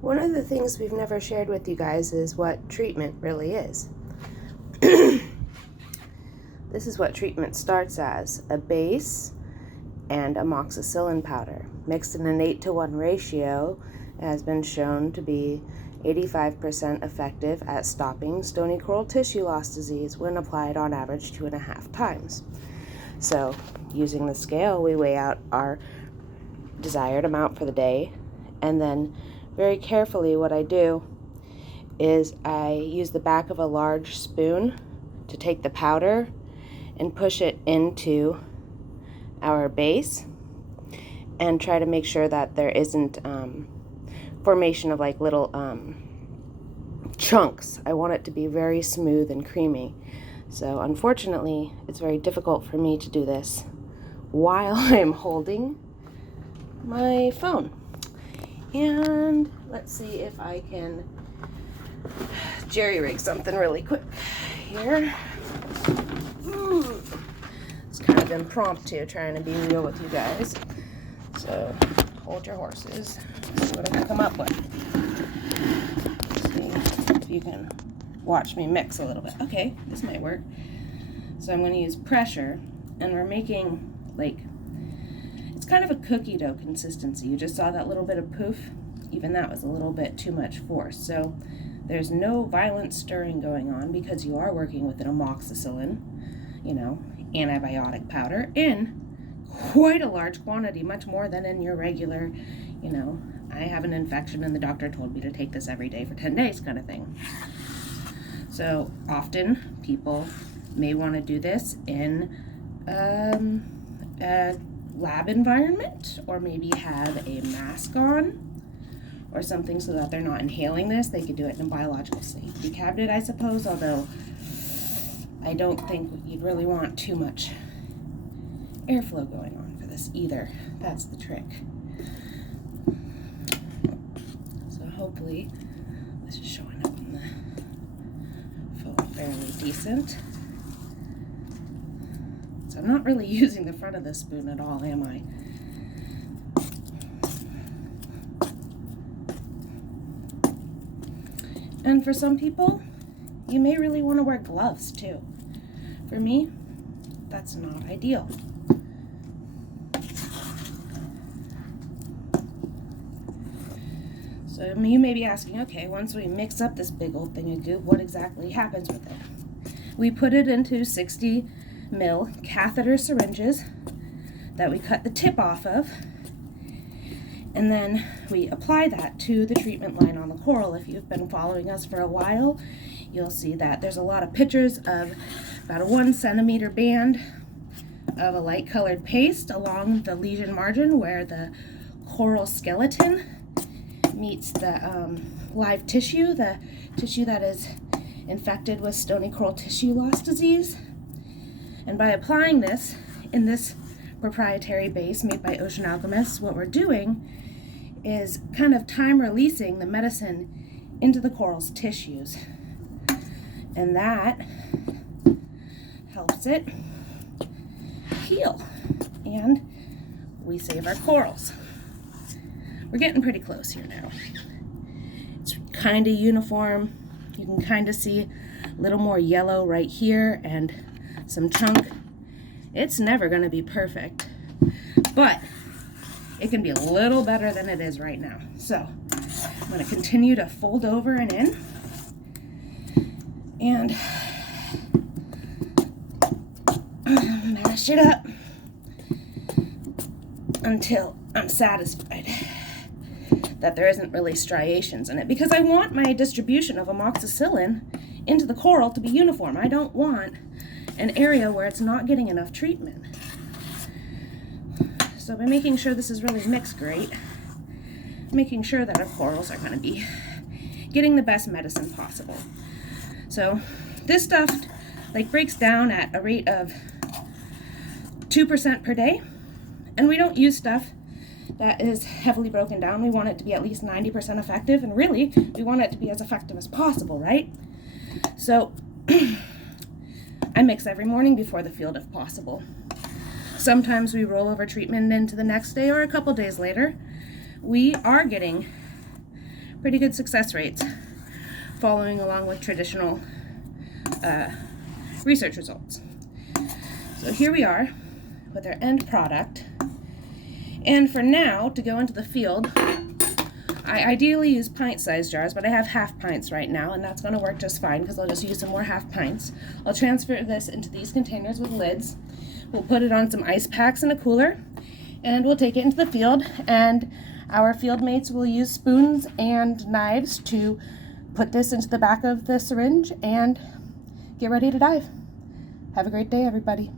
One of the things we've never shared with you guys is what treatment really is. This is what treatment starts as: a base and amoxicillin powder mixed in an 8-to-1 ratio. It has been shown to be 85% effective at stopping stony coral tissue loss disease when applied on average 2.5 times. So using the scale, we weigh out our desired amount for the day, and then very carefully what I do is I use the back of a large spoon to take the powder and push it into our base and try to make sure that there isn't formation of like little chunks. I want it to be very smooth and creamy. So unfortunately, it's very difficult for me to do this while I'm holding my phone. And let's see if I can jerry-rig something really quick here. It's kind of impromptu, trying to be real with you guys. So hold your horses. See what I can come up with. See if you can watch me mix a little bit. Okay, this might work. So I'm going to use pressure, and we're making like, it's kind of a cookie dough consistency. You just saw that little bit of poof. Even that was a little bit too much force. So there's no violent stirring going on because you are working with an amoxicillin, antibiotic powder in quite a large quantity, much more than in your regular, I have an infection and the doctor told me to take this every day for 10 days kind of thing. So often people may want to do this in a lab environment, or maybe have a mask on or something so that they're not inhaling this. They could do it in a biological safety cabinet, I suppose, although I don't think you'd really want too much airflow going on for this either. That's the trick. So hopefully this is showing up on the phone fairly decent. So I'm not really using the front of the spoon at all, am I? And for some people, you may really want to wear gloves too. For me, that's not ideal. So you may be asking, okay, once we mix up this big old thing of goop, what exactly happens with it? We put it into 60 ml catheter syringes that we cut the tip off of, and then we apply that to the treatment line on the coral. If you've been following us for a while, you'll see that there's a lot of pictures of about a 1 centimeter band of a light colored paste along the lesion margin where the coral skeleton meets the live tissue, the tissue that is infected with stony coral tissue loss disease. And by applying this in this proprietary base made by Ocean Alchemists, what we're doing is kind of time releasing the medicine into the coral's tissues. And that helps it heal. And we save our corals. We're getting pretty close here now. It's kind of uniform. You can kind of see a little more yellow right here and some chunk. It's never going to be perfect, but it can be a little better than it is right now. So I'm going to continue to fold over and in, and mash it up until I'm satisfied that there isn't really striations in it, because I want my distribution of amoxicillin into the coral to be uniform. I don't want an area where it's not getting enough treatment. So by making sure this is really mixed great, making sure that our corals are going to be getting the best medicine possible. So this stuff breaks down at a rate of 2% per day, and we don't use stuff that is heavily broken down. We want it to be at least 90% effective, and really we want it to be as effective as possible, right? So I mix every morning before the field if possible. Sometimes we roll over treatment into the next day or a couple days later. We are getting pretty good success rates following along with traditional research results. So here we are with our end product. And for now, to go into the field, I ideally use pint-sized jars, but I have half pints right now, and that's going to work just fine because I'll just use some more half pints. I'll transfer this into these containers with lids. We'll put it on some ice packs in a cooler, and we'll take it into the field, and our field mates will use spoons and knives to put this into the back of the syringe and get ready to dive. Have a great day, everybody.